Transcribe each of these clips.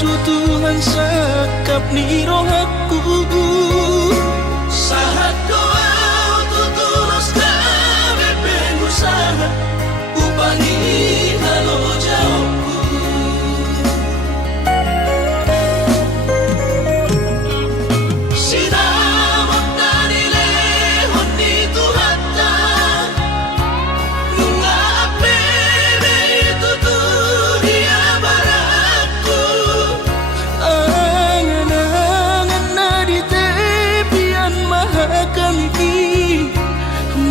Tuhan sakap ni rohaku sahat doa tutulus kami pengusaha upangi halo jauhku sinamat dari lehon ni Tuhata nunga apebe itu tuh dia barakku angan-angan na di tepian mahakami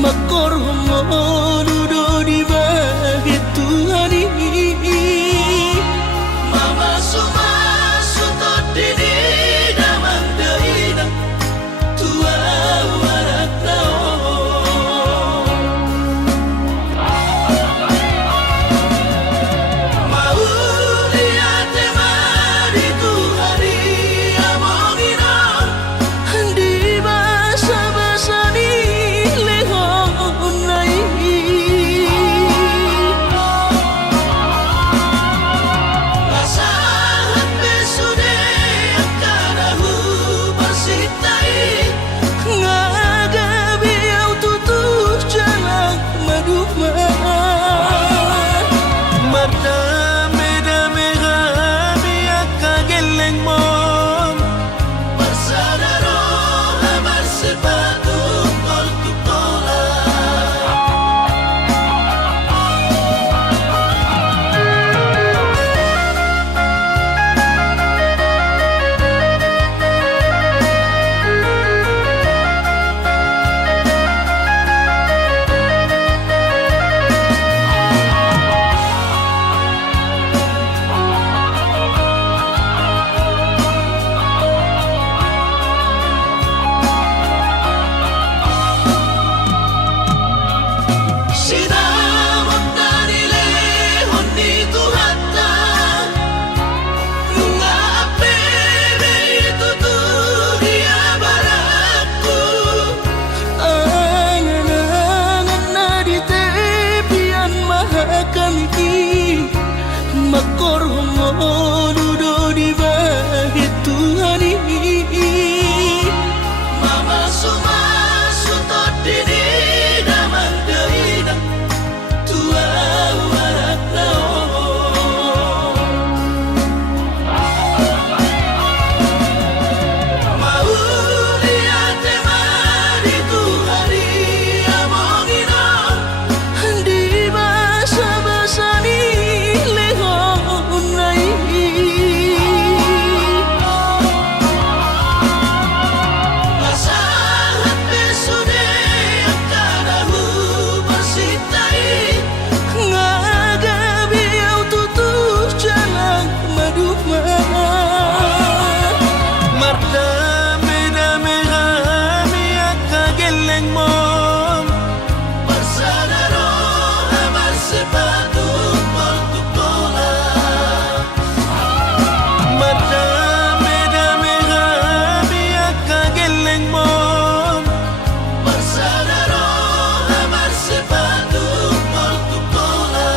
makor homo dudo di bahit Tuhan ini mama sumasu todini damang deina tua warak tao mau lihat mari Tuhari amongina di basa-basa di lehon nai masahat besude akarahu pasitai ngagabi au tutup jalan maduma mardame-dame kami akageleng mon bersadaro amar sepatu tol tukola sinamat dari lehon ni Tuhata nunga apebe itu tuh dia barakku angan-angan na di tepian mahakami makor homo dudo di bahit Tuhan ini mama sumasu todini damang deina tua warak tao mau lihat mari Tuhari amongina di basa-basa di lehon nai masahat besude akarahu pasitai ngagabi au tutup jalan maduma mardame-dame kami akageleng mon bersadaro amar sepatu tol tukola mardame-dame kami akageleng mon bersadaro amar sepatu tol tukola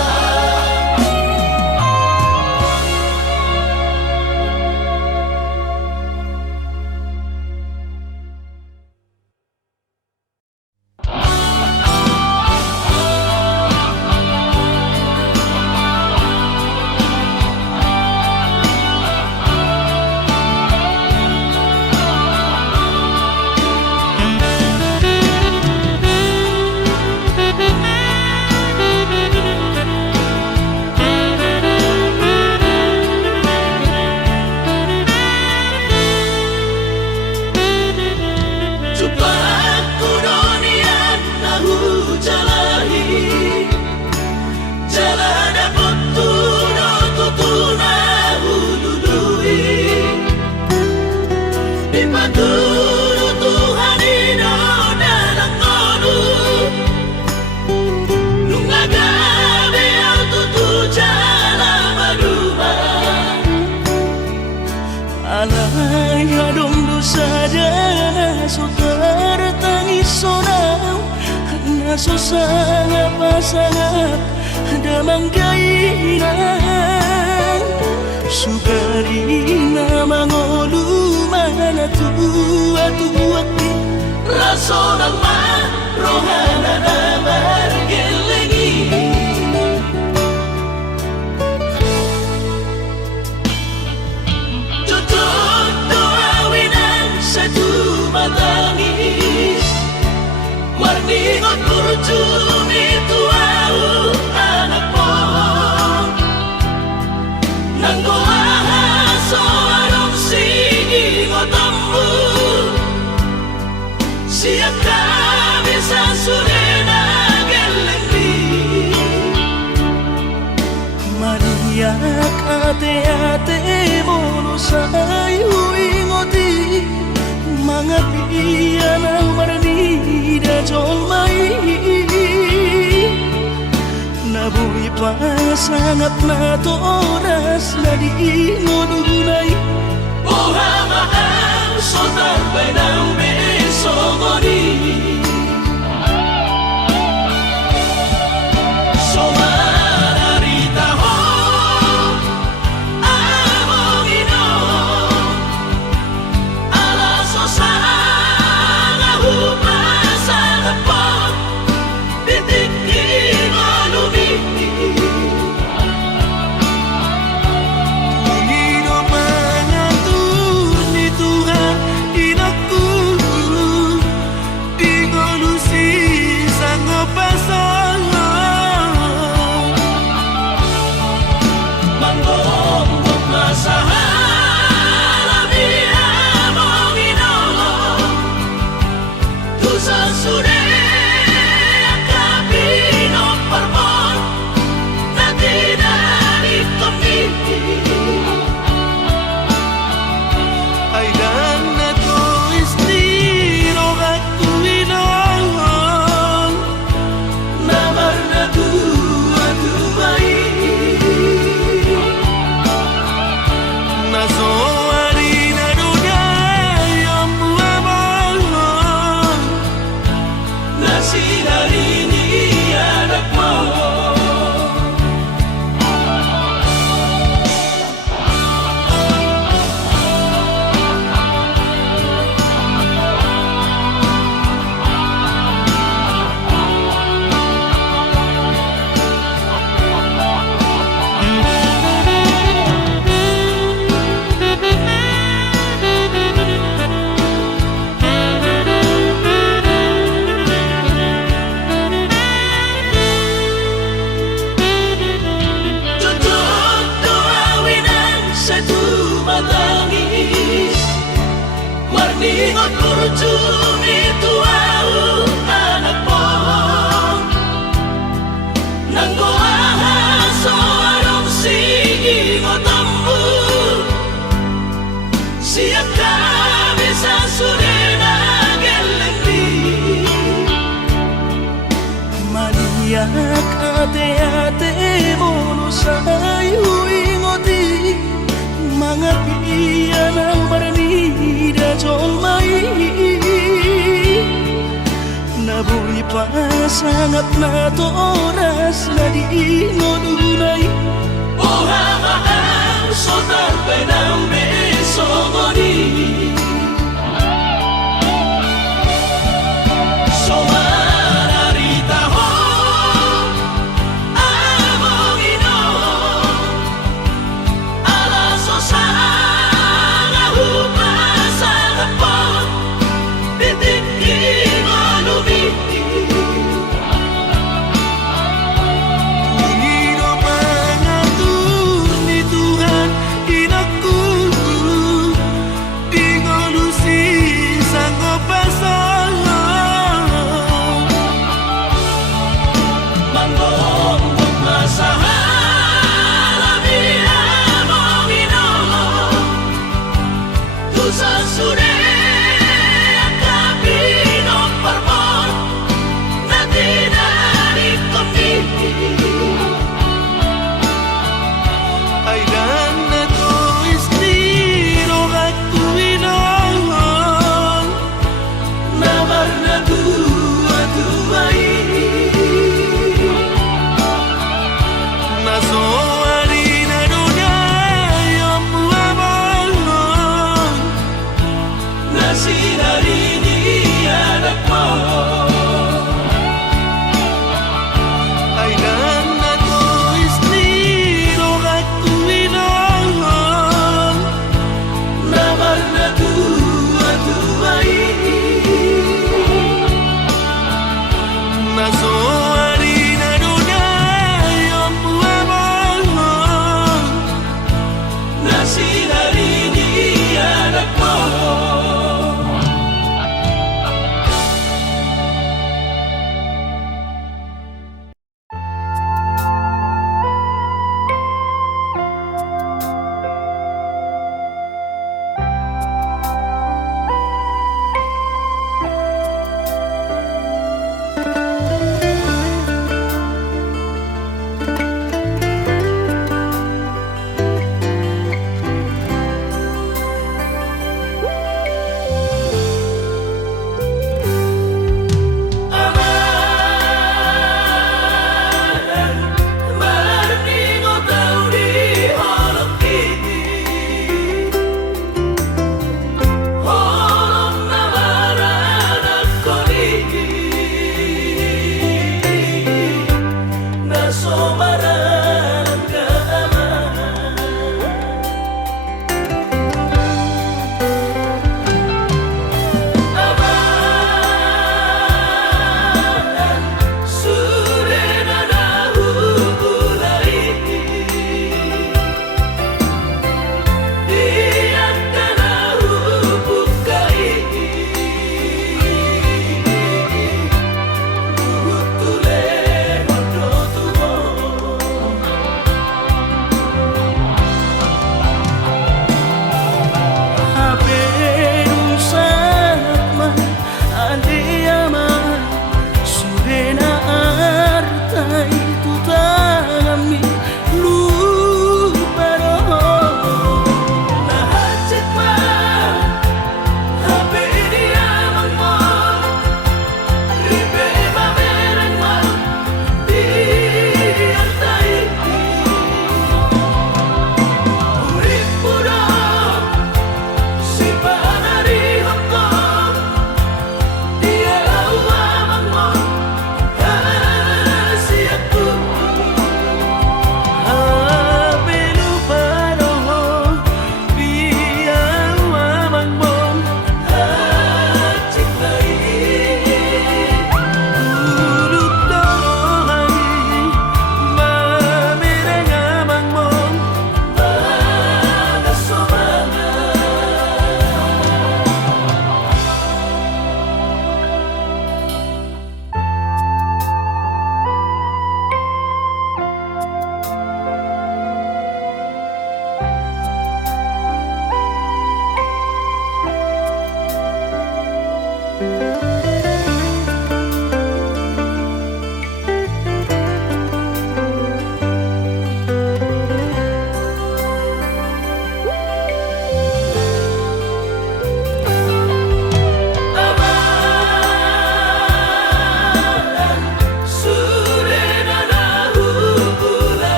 Supaya dunia nahu jalahi jalan dapat tutuna hulului dipaturu Tuhan ino dalam ngolu nungagabe au tutu jalan maduma alay hadong dosa jana sutar tangis sonau na susah pasang damang kainan sugari Rasonan man rohana na margelengi Tutup doawinan satu matangis Marningot kurcumi tuau anak mo Nanggoahan soarong sige ngotambu Siap kami sasurena gelengdi Maria ate-ate mono sayu ingoti Mangapian ang marani da jolmai Nabuhi pa sangat na toras na di ngodunay Buhamaan sotar benang besomoni Somararita ho amongino Ala sosanga hupasana po Bitiki malumi Marningot kurcumi tuau anak mo Nanggoahan soarong sige ngotambu Siap kami sasurena gelengdi Maniak ate-ate mono sayu ingoti Mangapian ang marani da jolmai Nabuhi pa sangat na toras na di ngodunay Buhamaan sotar benang besomoni Somararita ho amongino Ala sosanga hupasana po Bitiki malumi Unido mga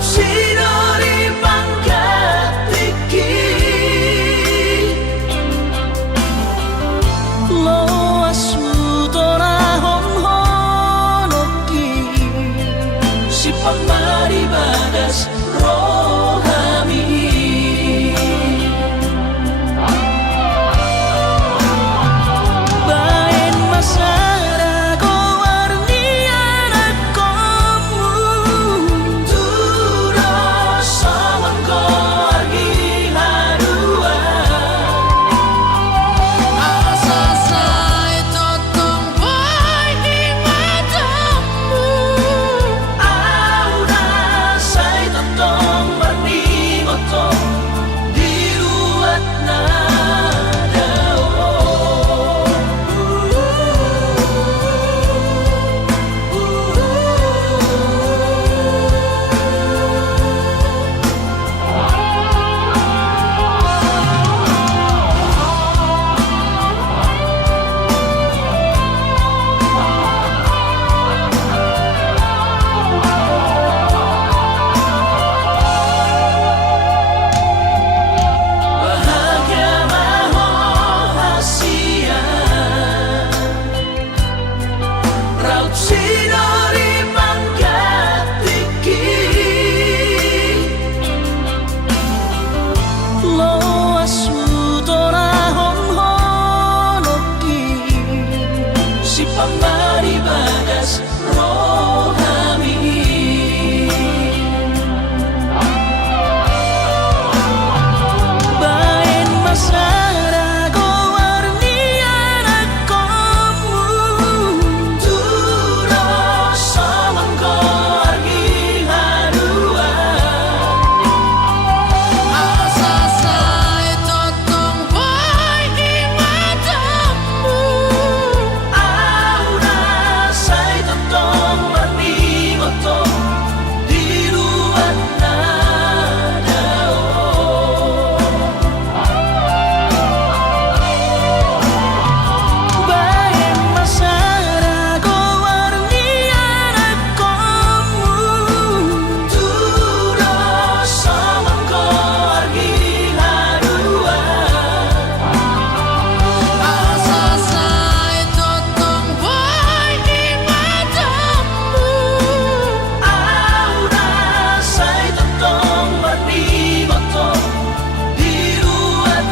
Sinori pangkat iki loas mutora honhonoki si pamari bagas rohami bain masara kowarni anak komu turo saman koargi harua asa sai totong boy di matamu aura sai totong marni gotong diruat bahagia maho hasia raut sinori pangkat iki loas mutora honhonoki si pamari bagas rohami bain masara kowarni anak komu turo saman koargi harua asa sai totong boy di matamu aura sai totong marni gotong diruat bain masara kowarni anak komu turo saman koargi harua asa sai totong boy di matamu aura sai totong marni gotong diruat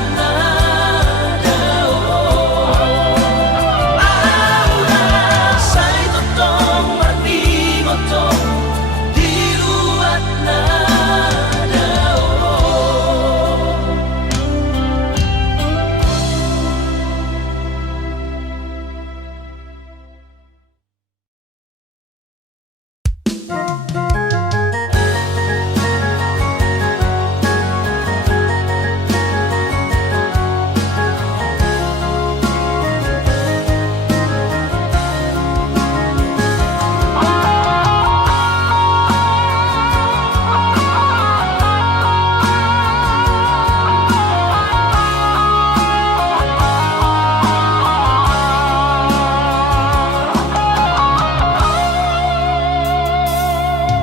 aura sai totong marni gotong diruat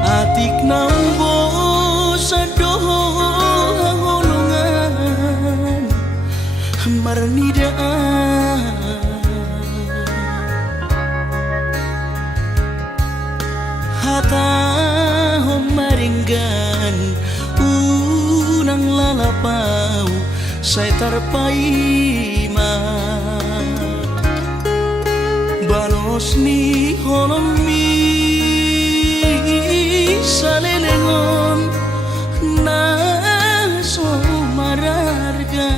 atik nambo sadoho holongan marnidaan hata homaringgan unang lalapau say tarpaiman banos ni holomi salelengon na somararga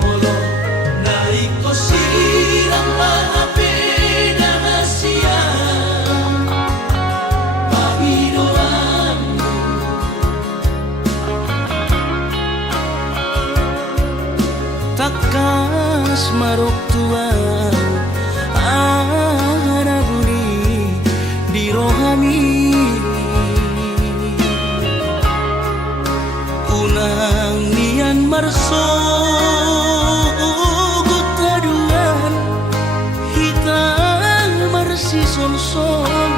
molo naik ko sirang maapi na nasya Panginoon takas marok tuan anaguni di rohami unang nian marso gutaduan hitam marsi solsolan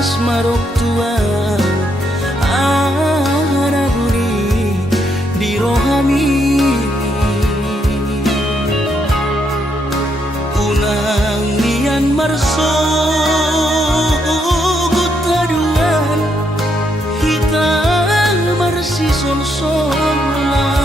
Mas marok tua anaguni di rohami unang nian marso gutaduan hitam marsi sol-solan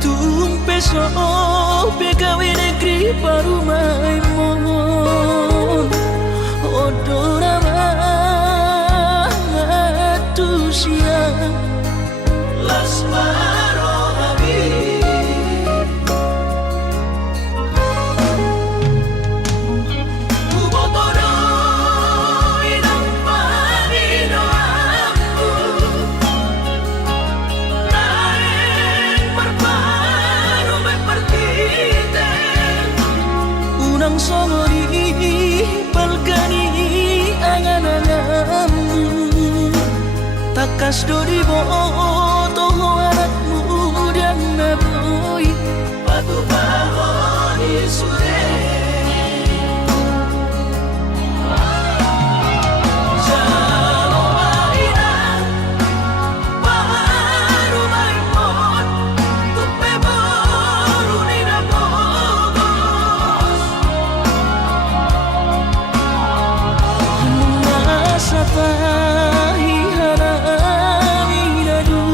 Tumpeso pegawai negeri Parumai mohon odorama tusia las marohabi ubotoro inang panino aku unang songori balgani angan-angan takas dori boto anakmu dan naboy patu bahoni sure Tahi harami nadu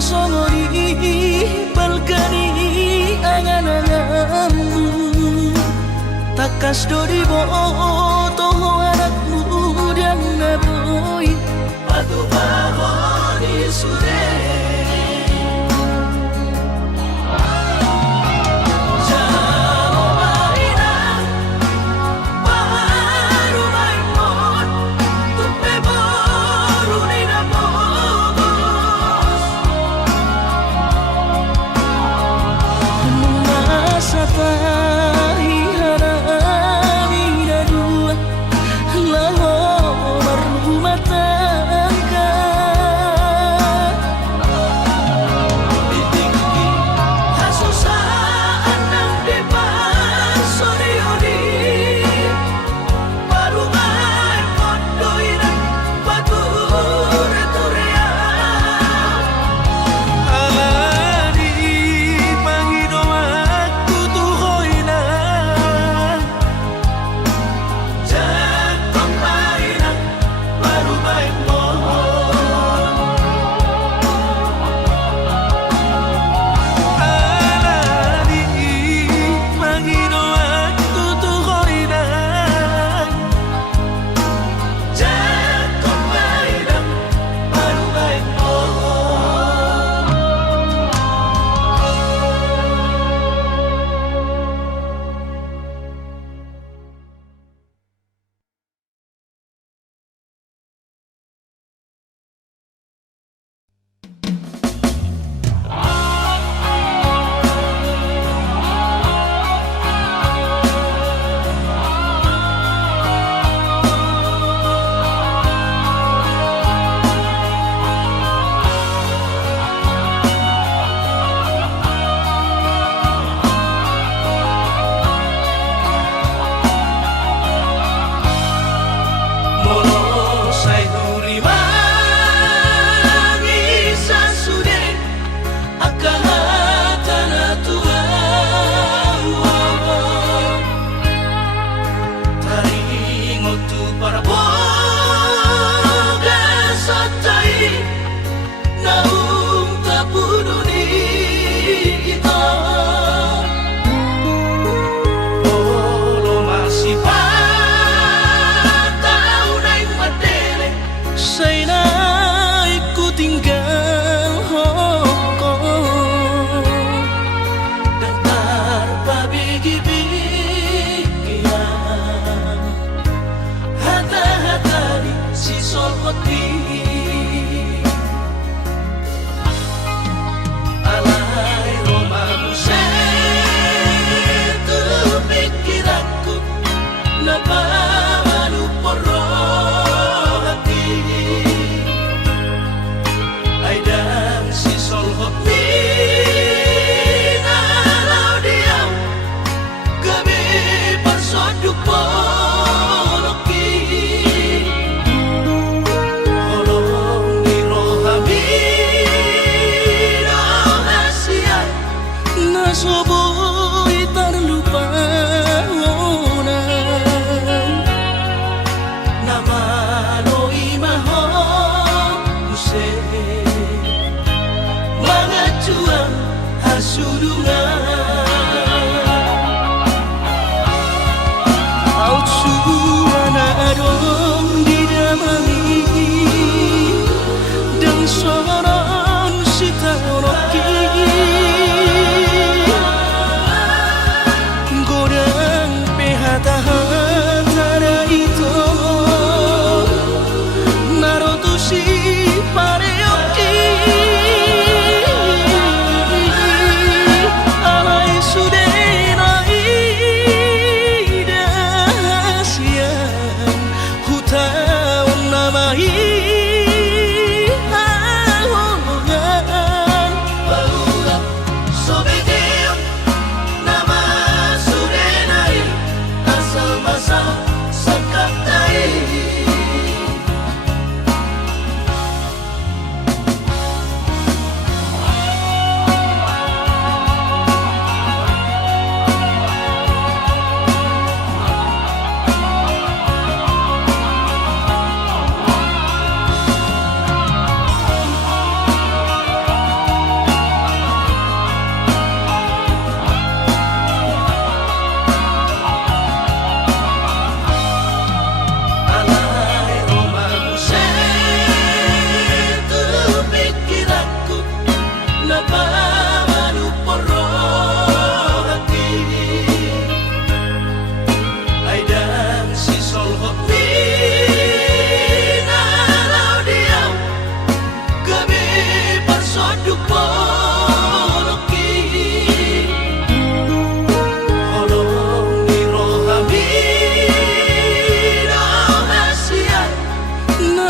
songori balkani angan-anganmu takas dori boto anakmu yang naboi patu pahoni sure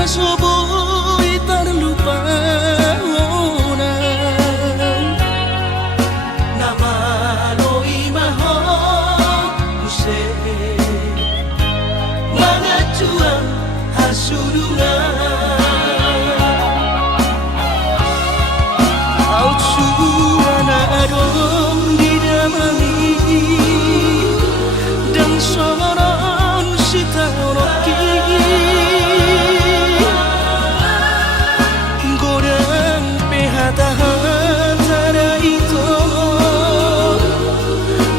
Nasoboy terlupa Namaloi maho Use Mga cuang hasurungan Au cuan adong didamani Dan soron sita roki Gorang pehata-hata itu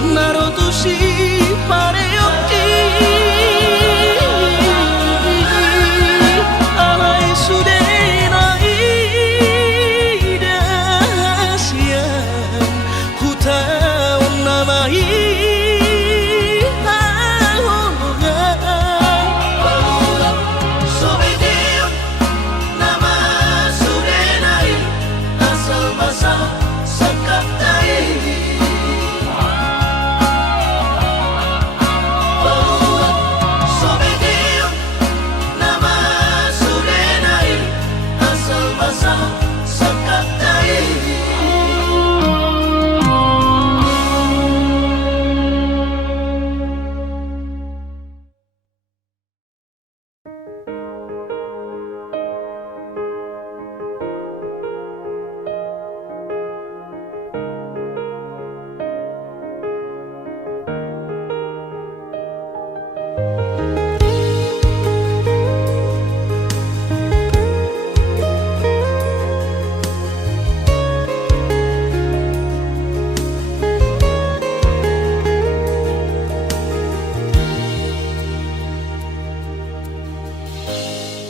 Narotushi pareoki Alai sudenai dasian Hutaon namai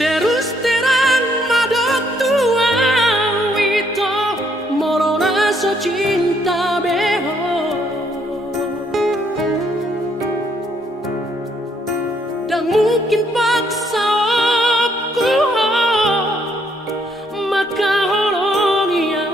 Terus terang madok tua wito morona so cinta beho Dan mungkin paksa aku maka holong ia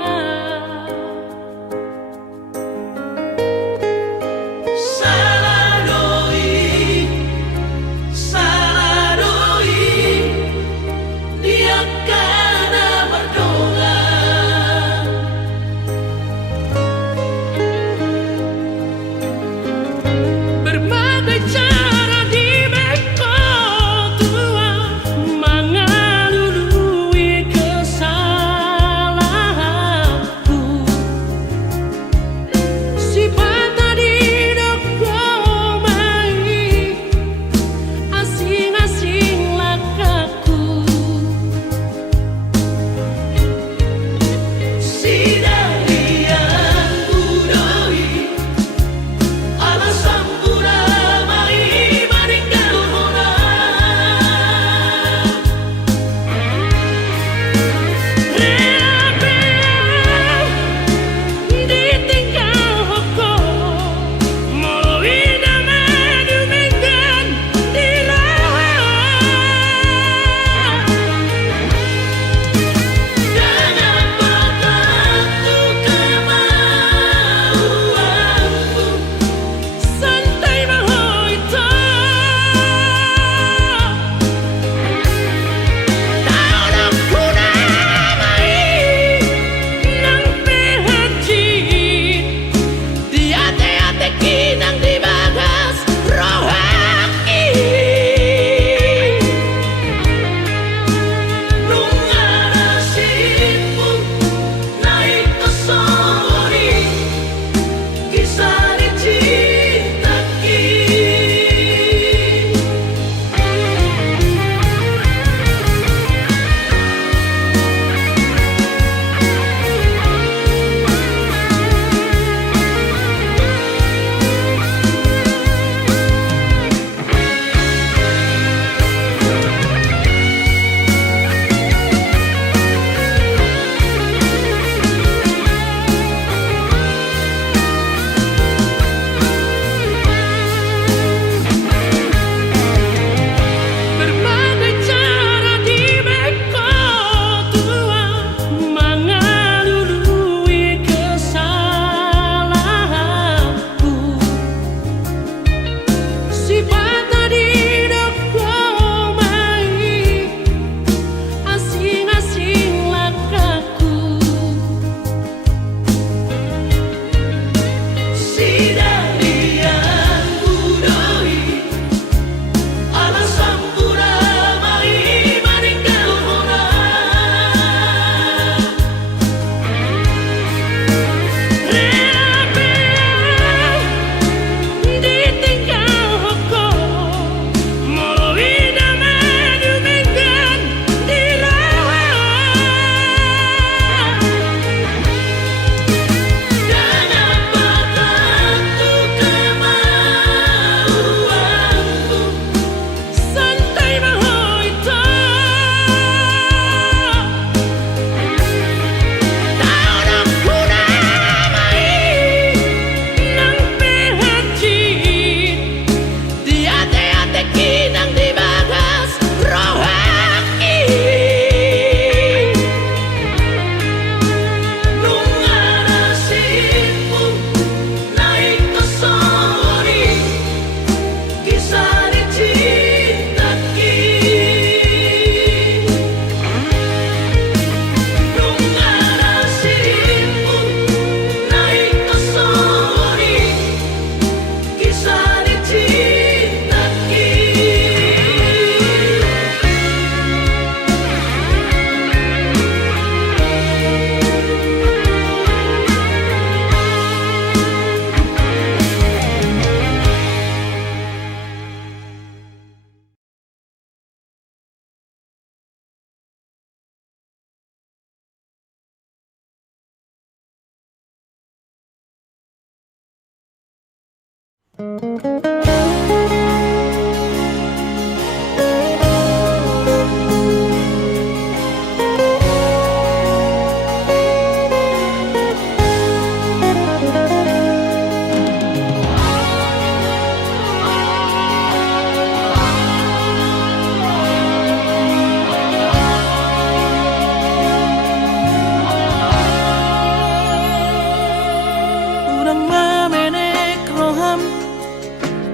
Urang mamenek roham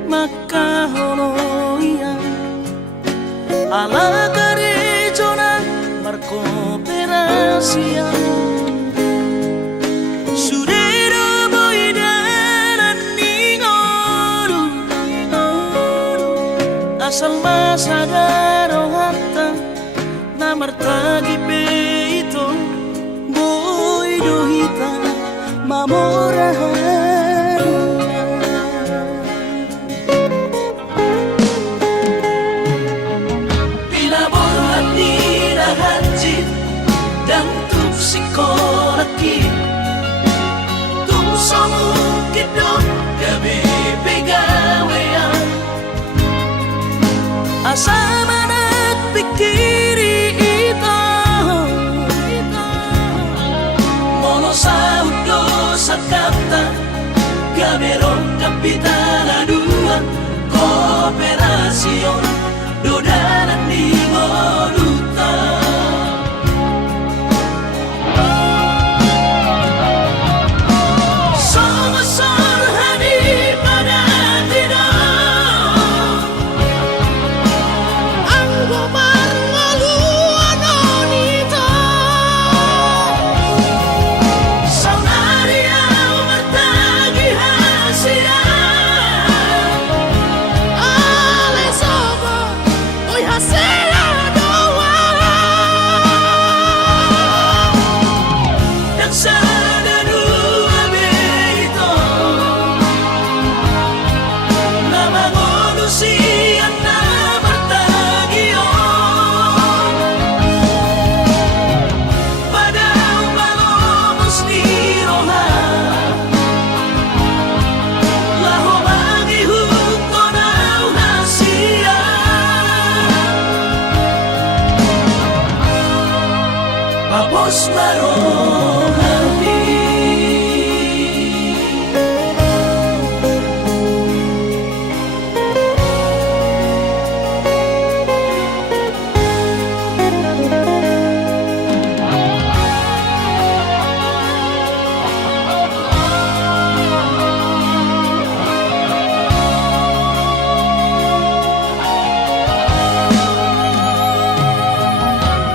maka holoian ala garejona markooperasian sudero boidaran ningoru asal masadaro hatta namartagi peito boidohita mamorahan pinaborhan nila hajit dan tupsikolaki tumsomukidot gabi pegawean asama nagpikiri ito mono sa udo sa kapta gaberong kapitana dua kooperasyon dodanan ni moduta somasor hani pada tidak Ang gobarngaluan nito saunariau bertagi hasian Ale sobo Oy hasela doa dan sana dua beito nama manusia na bertagion pada malomos ni rohan laho bagi huto na hasia papos marohani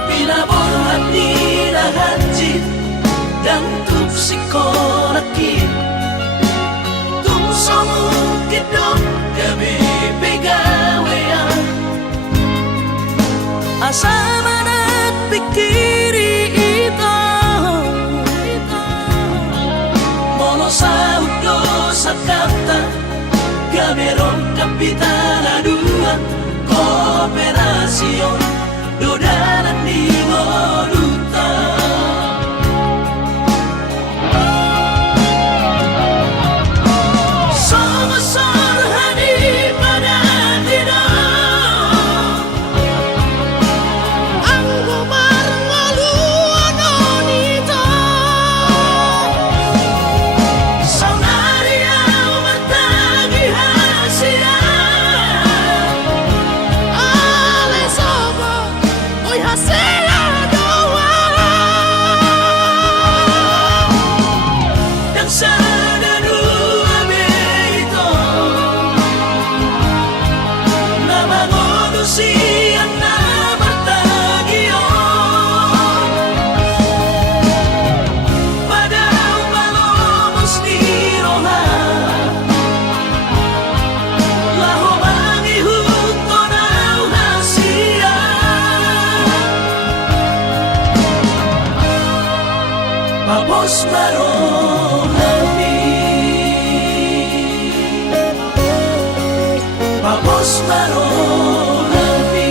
pinaborhan nila hajit dan tupsikolaki tumsomukidot gabi pegawean asama nagpikiri ito mono sa udo sa kapta gaberong kapitana dua kooperasyon dodanan ni moduta somasor hani pada tidak Ang gobarngaluan nito saunariau bertagi hasian Ale sobo Oy hasela doa dan sana dua beito nama manusia na bertagion pada malomos ni rohan laho bagi huto na hasia papos marohani papos marohani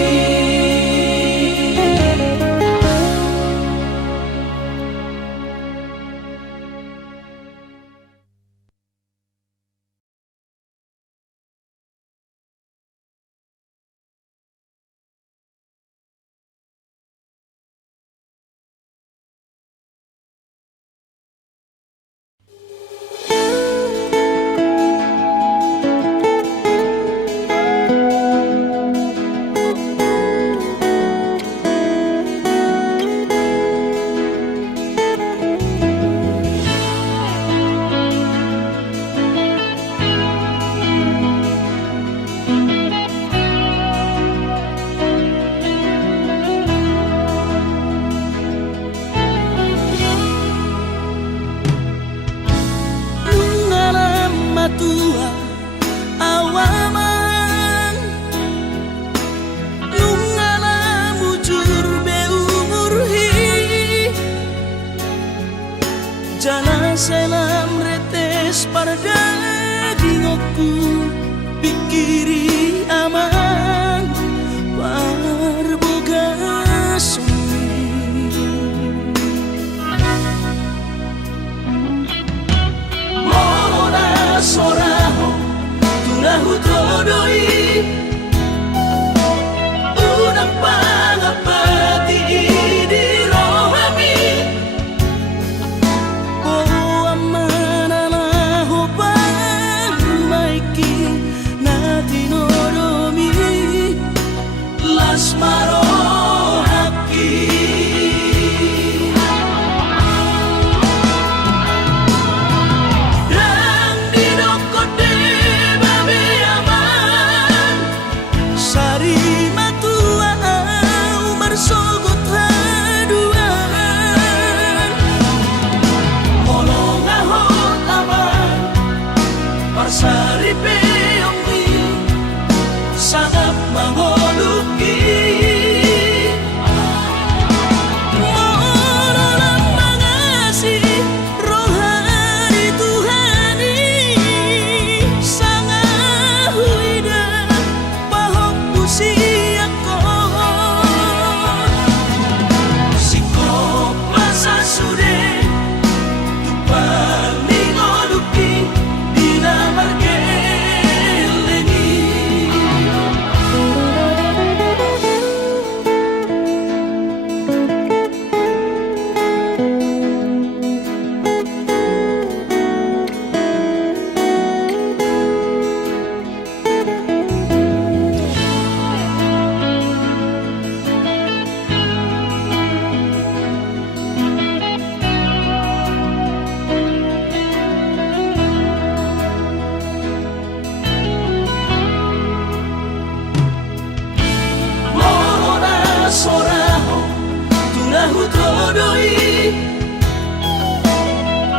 todoi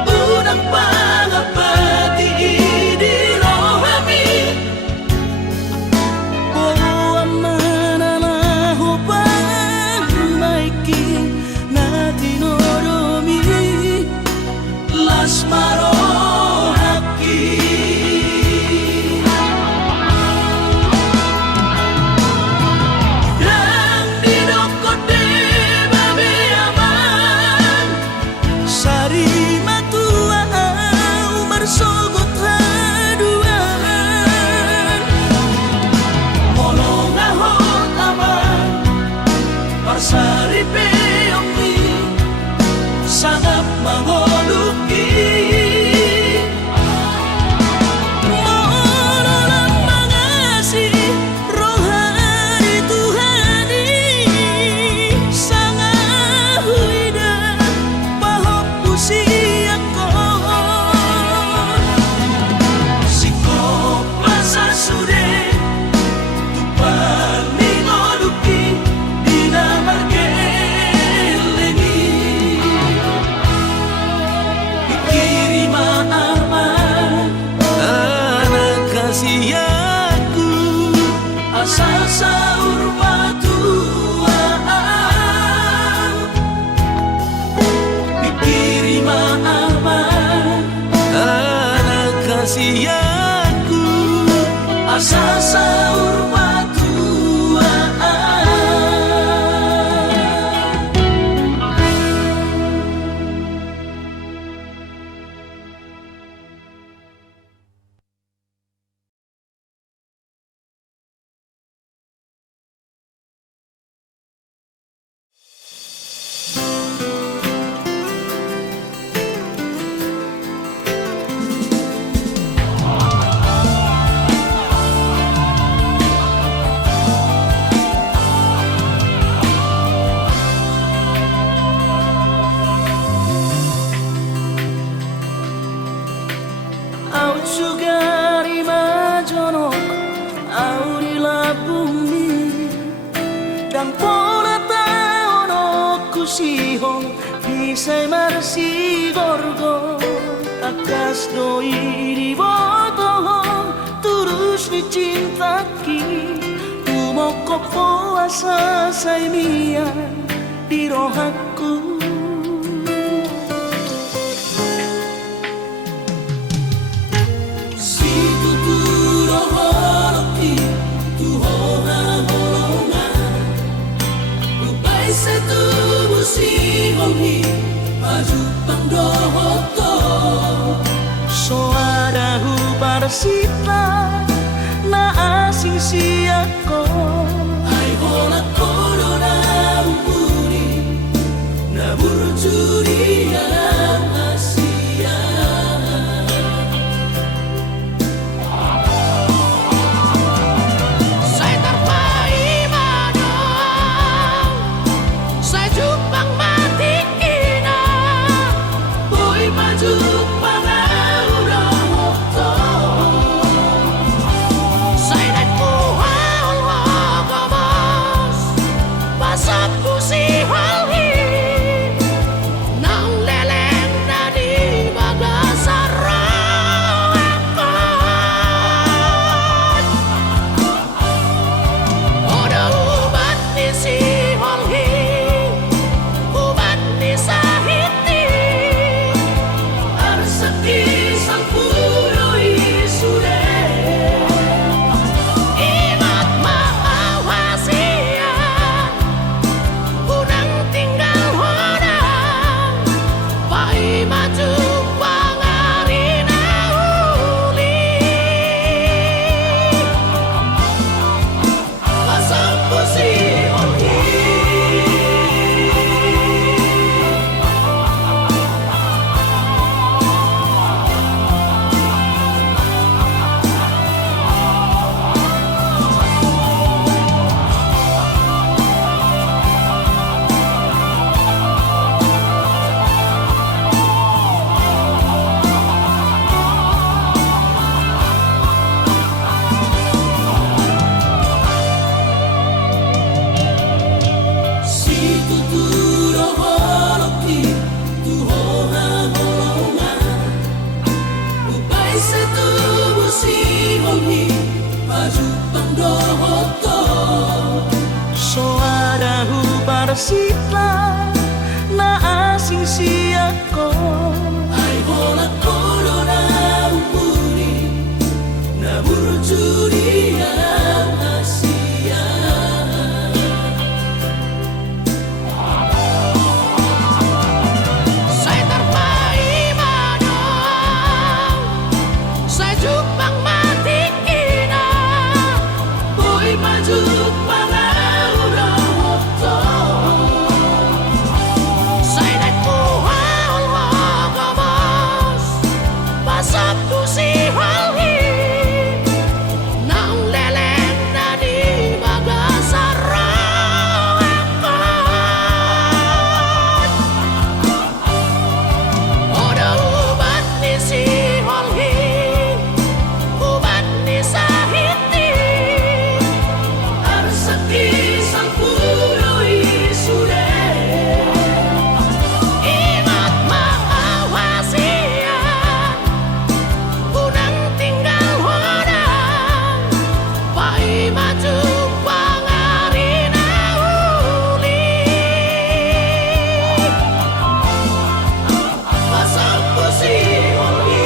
unang pangapati di rohami Oh mananaho pangmaiki na tinoromi las marohaki dan didokode babe aman Sari matua au bersogot haduan molong ahot aman parsari peongi sangat mangoluki Mololang mangasi rohani Tuhani sangahuida pahop usiako sikop masa sude tupang mingoluki dinamargelengi ikirima aman anak kasihku asal saur matuaan ikirima aman anak kasihku asal saur matuaan Au sugari majonok au di labumi dan pola taonok kusihong bisay marsi gorgo akas doi di boto turus ni cintaki umoko puasa say mia di rohaku si tuturo holoki tuhoha holongan lupai setubu si hongi maju pangdohoto Soadahu barsita na asing siako ai hola corona umpuri na burjuri asia Saya terpaima dong Saya jupang mati kina boy maju pangaurohoto Saya dan kuhal hogomos sitla na asing siya ko. Ay wala koro na umuri na burjuri ang Asia. Sa'y tarpaimanang sa'y jupang matikina Boy majuk pangaurang wakto. sa'y nagpuhal magamas pasap tu si halhi nang leleng na di bagasarakan. Oda ubat ni si halhi ubat ni sahiti Arsaki sang puloy sure. ingat maawasian unang tinggal honang pai maju pangari na uli Pasang pusi oli.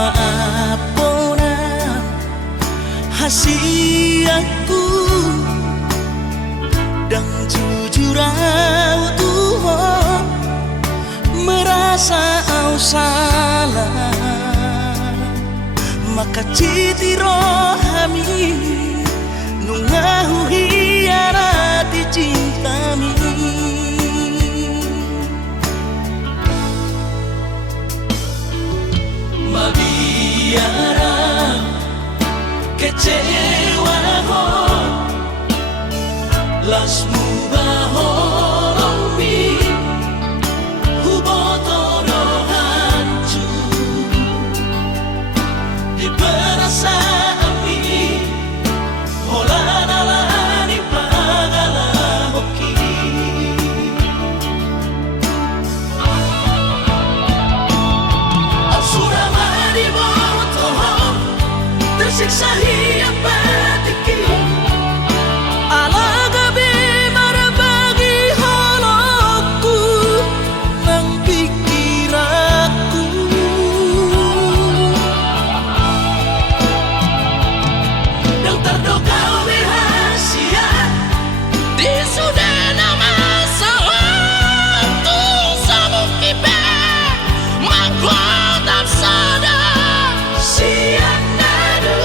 Maafo na hasiaku dan jujur au Tuhan merasa au salah maka citi rohami nungahu hiarati cintami. Mabiara kecewa ho las mubahorong mi hubotoro hancur di perasaan mi holanalani pagalahoki. Tersiksa hiap batiki ala gabi marabagi halakku nang pikiranku. Dan terdokau rahasia di sudah nama salah tu sabuk kipe mangkot tak sadar siang nadu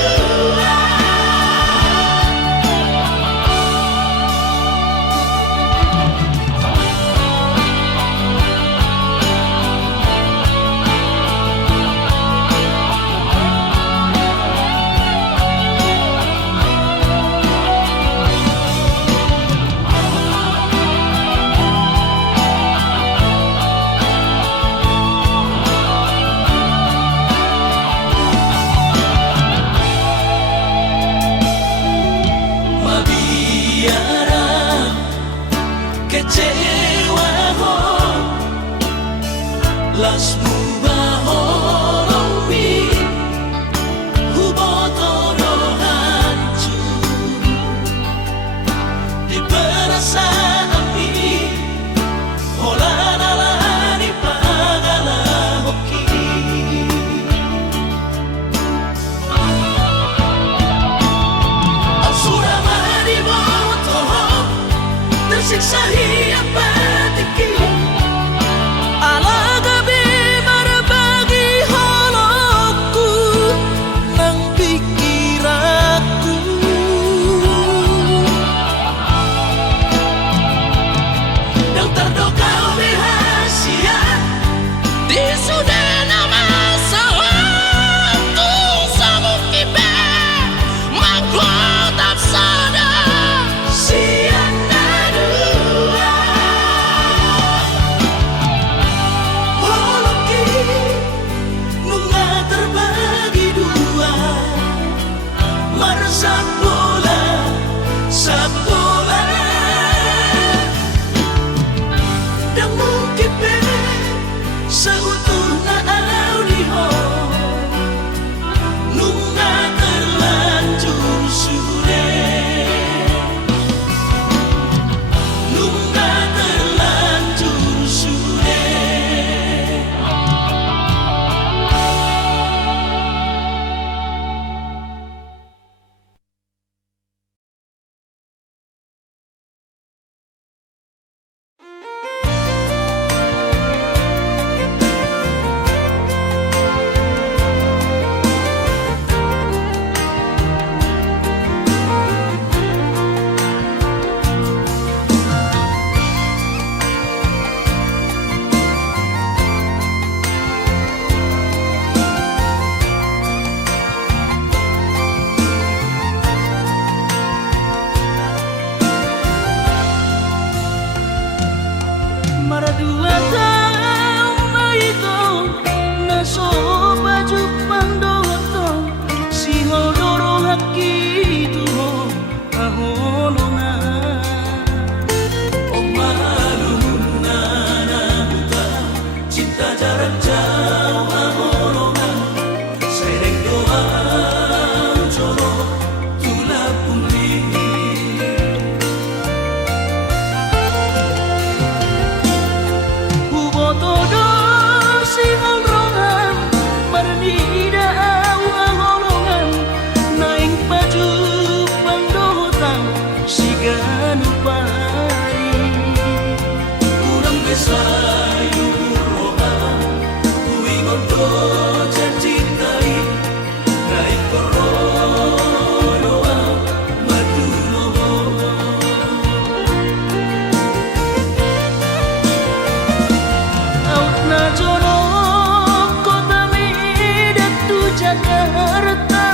Jakarta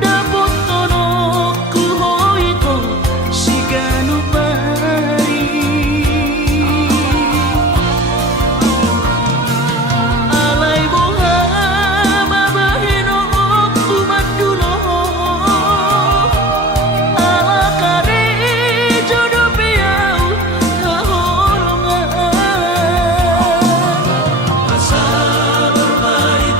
dapot tono ku hoito siganu pari alay boha mabahino ku madulo ala kare jodoh piau kaholongan asal berbaik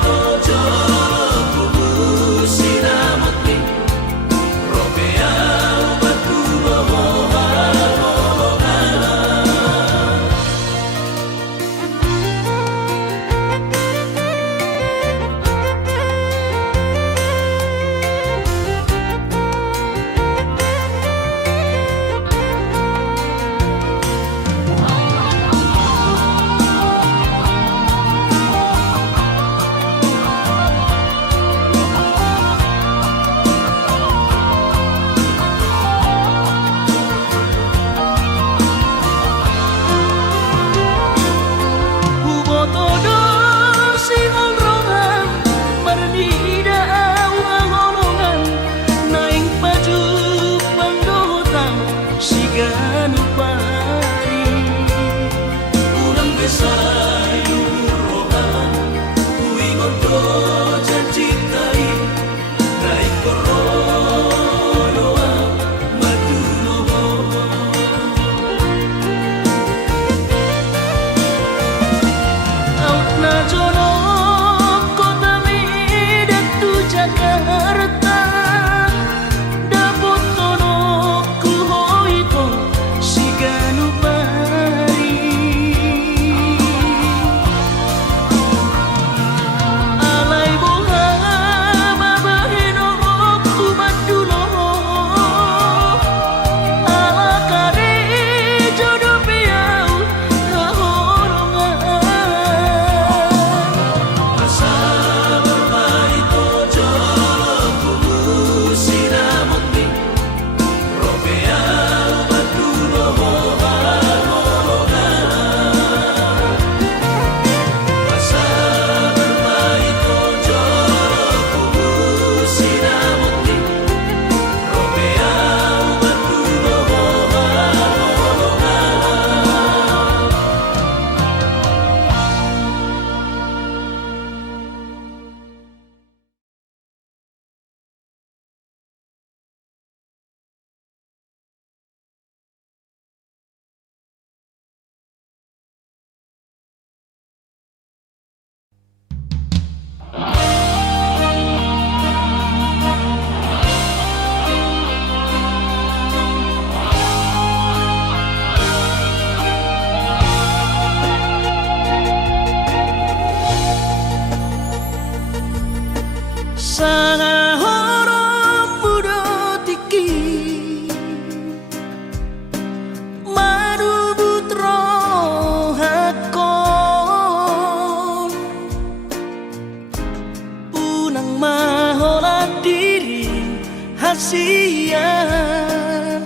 kasihan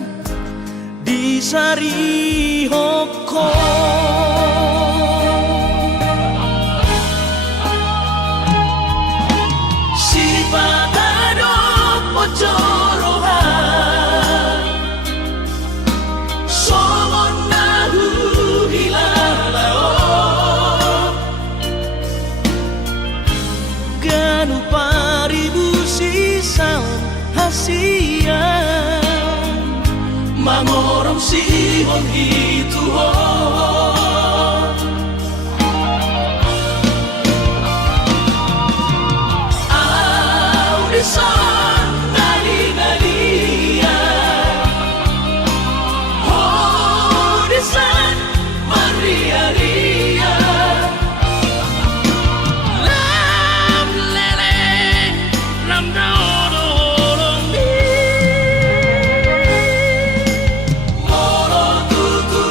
di Sari Hoko. Si Patado Pocorohan Somon Nahu Hilalao Ganu Paribu Sisaw Hasian Mangorong Sihon Hituhon Audisan Nali-Nalia Audisan Maria-Ria Lam lele lam dodo long Moro tutu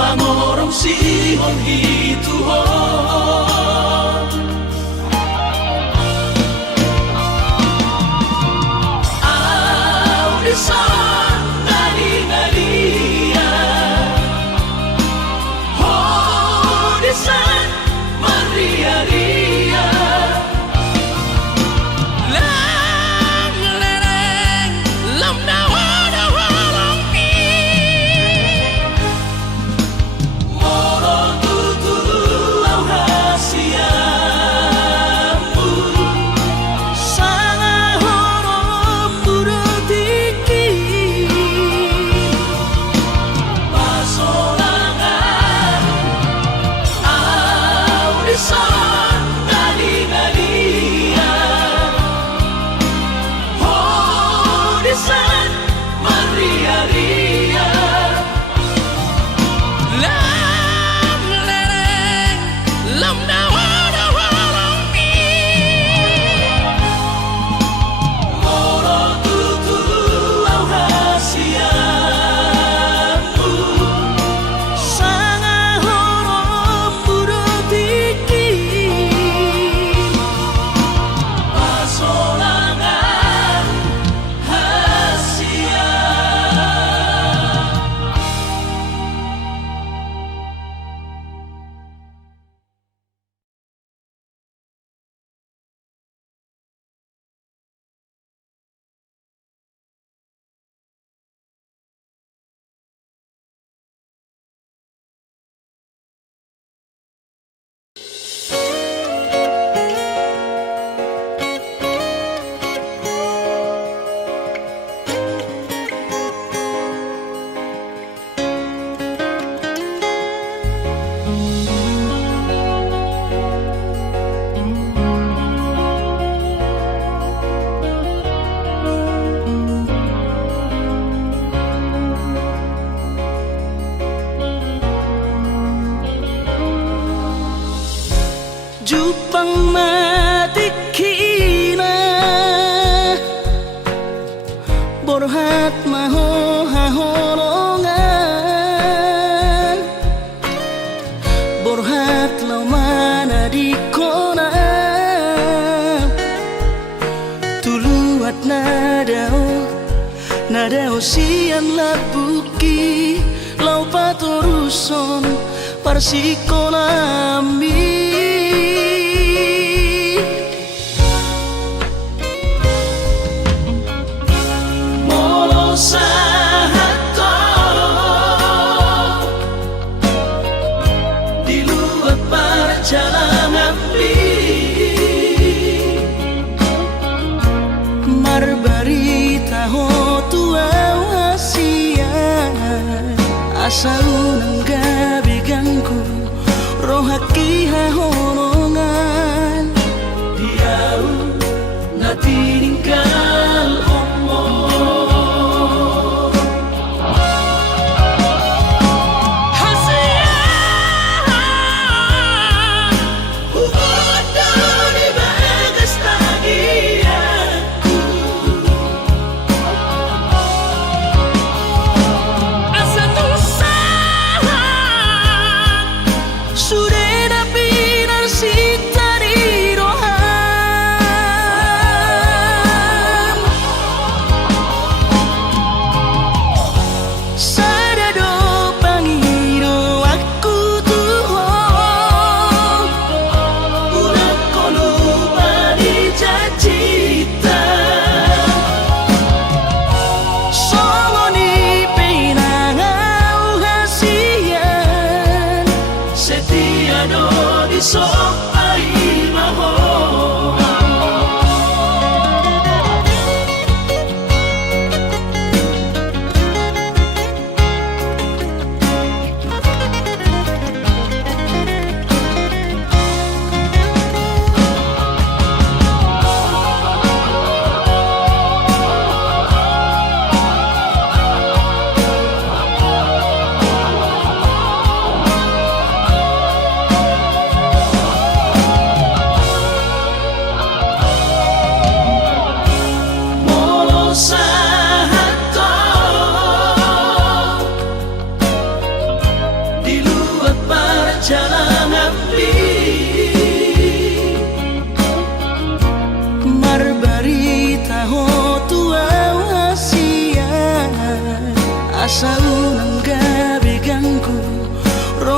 mangorong sihon hituhon audisan nadi-nadia audisan maria-ria lam lereng lam dawa-dawa mi moro tutulu au hasiamu sanga horom buratiki pasolangan audisan nadi-nadia audisan maria-ria lam lereng lam dawa-dawa mi moro tutulu au hasiamu sanga horom buratiki pasolangan hasia Jupang matikina borhat maho haholongan borhat lau mana di kona tuluat nadao sian labuki lau patoruson parsikolami molo sahato di luar perjalanan marbarita ho tua hasia asa unang gabi ganggu rohaki hahonongan diau na tininggal omo hasia ugodo di bagas tagianku asa tusahan sureda pinar sitari rohan sadado pangiro aku tuho ulang kono bani cacita songoni penangau hasian setiano di sopai maho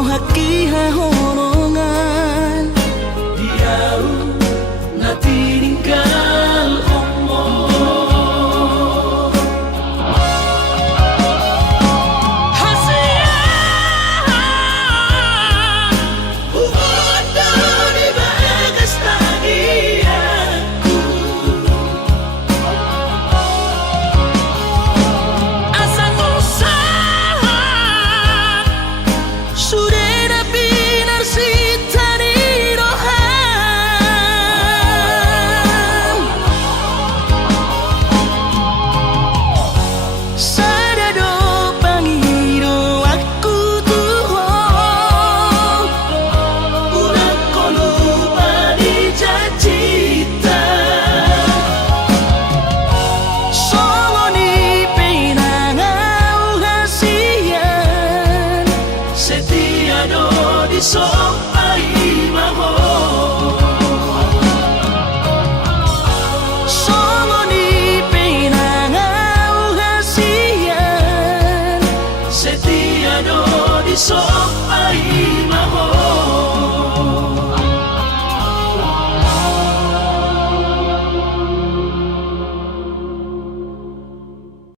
haki hahorongan Diau na tininggal mo Hasian Bumoto di bagas tagianku Asa usahan sudah nabinar si tani rohan sadado pangiro aku tuhong Ulang ko lupa di cacita songo ni pinangau hasian Setia no di sok